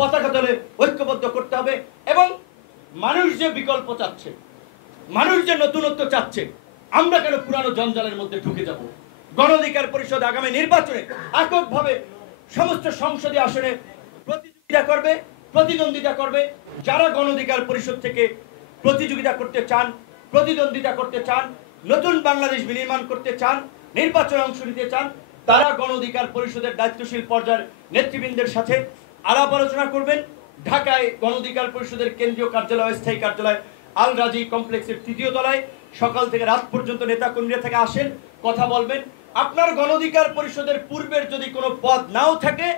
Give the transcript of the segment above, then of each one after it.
পতাকা তলে ঐক্যবদ্ধ করতে হবে। এবং মানুষ যে বিকল্প চাচ্ছে, মানুষ যে নতুনত্ব চাচ্ছে, আমরা কেন পুরানো জঞ্জালের মধ্যে ঢুকে যাব? গণ অধিকার পরিষদ আগামী নির্বাচনে এককভাবে সমস্ত সংসদীয় আসনে প্রতিদ্বন্দ্বিতা করবে। যারা গণ অধিকার পরিষদ থেকে প্রতিযোগিতা করতে চান, প্রতিদ্বন্দ্বিতা করতে চান, নতুন বাংলাদেশ বিনির্মাণ করতে চান, নির্বাচনে অংশ নিতে চান, তারা গণ অধিকার পরিষদের দায়িত্বশীল পর্যায়ের নেতৃবৃন্দের সাথে আলাপ আলোচনা করবেন। ঢাকায় গণ অধিকার পরিষদের কেন্দ্রীয় কার্যালয়, স্থায়ী কার্যালয় আল রাজি কমপ্লেক্সের ৩য় তলায় সকাল থেকে রাত পর্যন্ত নেতাকর্মীরা থেকে আসেন, কথা বলবেন। আপনার গণ অধিকার পরিষদের পূর্বের যদি কোনো পদ নাও থাকে,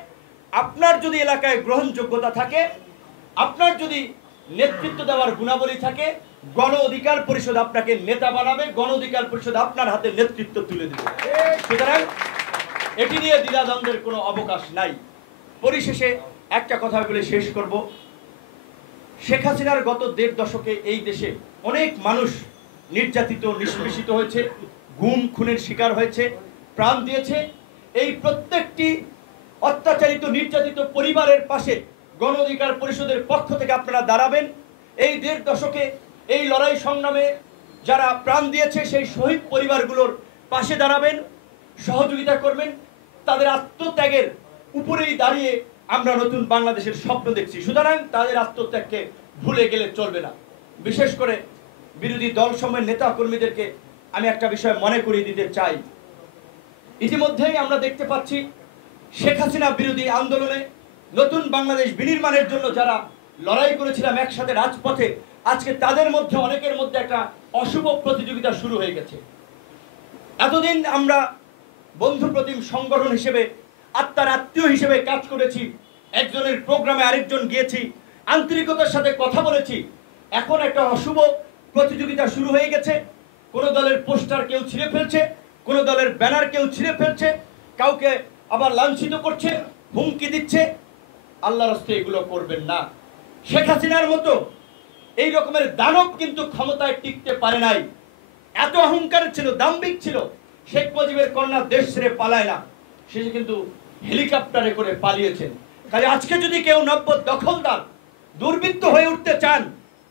আপনার যদি এলাকায় গ্রহণযোগ্যতা থাকে, আপনার যদি নেতৃত্ব দেওয়ার গুণাবলী থাকে, গণ অধিকার পরিষদ আপনাকে নেতা বানাবে, গণ অধিকার পরিষদ আপনার হাতে নেতৃত্ব তুলে দেবে। সুতরাং এটি নিয়ে দ্বিধাদ্বন্দ্বের কোনো অবকাশ নাই। পরিশেষে একটা কথা বলে শেষ করব। শেখ হাসিনার গত ১.৫ দশকে এই দেশে অনেক মানুষ নির্যাতিত, নিষ্পেষিত হয়েছে, গুম খুনের শিকার হয়েছে, প্রাণ দিয়েছে। এই প্রত্যেকটি অত্যাচারিত, নির্যাতিত পরিবারের পাশে গণ অধিকার পরিষদের পক্ষ থেকে আপনারা দাঁড়াবেন। এই ১.৫ দশকে এই লড়াই সংগ্রামে যারা প্রাণ দিয়েছে সেই শহীদ পরিবারগুলোর পাশে দাঁড়াবেন, সহযোগিতা করবেন। তাদের আত্মত্যাগের উপরেই দাঁড়িয়ে আমরা নতুন বাংলাদেশের স্বপ্ন দেখছি। সুতরাং তাদের আত্মত্যাগকে ভুলে গেলে চলবে না। বিশেষ করে বিরোধী দল সময়ের নেতা কর্মীদেরকে আমি একটা বিষয় মনে করিয়ে দিতে চাই। ইতিমধ্যেই আমরা দেখতে পাচ্ছি শেখ হাসিনা বিরোধী আন্দোলনে, নতুন বাংলাদেশ বিনির্মাণের জন্য যারা লড়াই করেছিলাম একসাথে রাজপথে, আজকে তাদের মধ্যে অনেকের মধ্যে একটা অশুভ প্রতিযোগিতা শুরু হয়ে গেছে। এতদিন আমরা বন্ধুপ্রতিম সংগঠন হিসেবে, আত্মার আত্মীয় হিসেবে কাজ করেছি, একজনের প্রোগ্রামে আরেকজন গিয়েছি, আন্তরিকতার সাথে কথা বলেছি। এখন একটা অশুভ প্রতিযোগিতা শুরু হয়ে গেছে। কোনো দলের পোস্টার কেউ ছিঁড়ে ফেলছে, কোনো দলের ব্যানার কেউ ছিঁড়ে ফেলছে, কাউকে আবার লাঞ্ছিত করছে, হুমকি দিচ্ছে। আল্লাহর রাস্তায় এগুলো করবেন না। শেখ হাসিনার মতো এই রকমের দানব কিন্তু ক্ষমতায় টিকতে পারে নাই। এত অহংকার ছিল, দাম্ভিক ছিল। শেখ মুজিবের কন্যা দেশ ছেড়ে পালায় না, সে কিন্তু হেলিকপ্টারে করে পালিয়েছেন। তাই আজকে যদি কেউ নব্য দখলদার, দুর্বৃত্ত হয়ে উঠতে চান,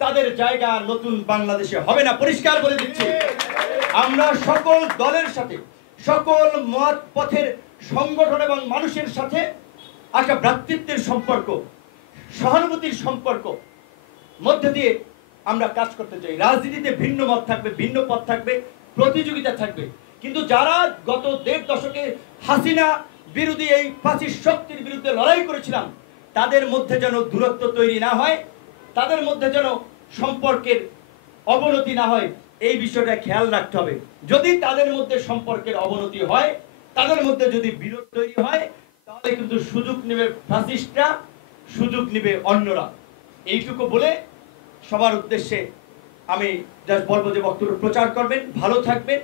তাদের জায়গা নতুন বাংলাদেশে হবে না, পরিষ্কার বলে দিচ্ছি। আমরা সকল দলের সাথে, সকল মত পথের সংগঠন এবং মানুষের সাথে একটা ভ্রাতৃত্বের সম্পর্ক, সহানুভূতির সম্পর্ক মধ্যে দিয়ে আমরা কাজ করতে চাই। রাজনীতিতে ভিন্ন মত থাকবে, ভিন্ন পথ থাকবে, প্রতিযোগিতা থাকবে, কিন্তু যারা গত ১.৫ দশকে হাসিনা বিরোধী এই ফাঁসির শক্তির বিরুদ্ধে লড়াই করেছিলাম, তাদের মধ্যে যেন দূরত্ব তৈরি না হয়, তাদের মধ্যে যেন সম্পর্কের অবনতি না হয়, এই বিষয়টা খেয়াল রাখতে হবে। যদি তাদের মধ্যে সম্পর্কের অবনতি হয়, তাদের মধ্যে যদি বিরোধ তৈরি হয়, তাহলে কিন্তু সুযোগ নেবে ফ্যাসিস্টরা, সুযোগ নেবে অন্যরা। এইটুকু বলে সবার উদ্দেশ্যে আমি জাস্ট বলবো যে বক্তব্য প্রচার করবেন, ভালো থাকবেন।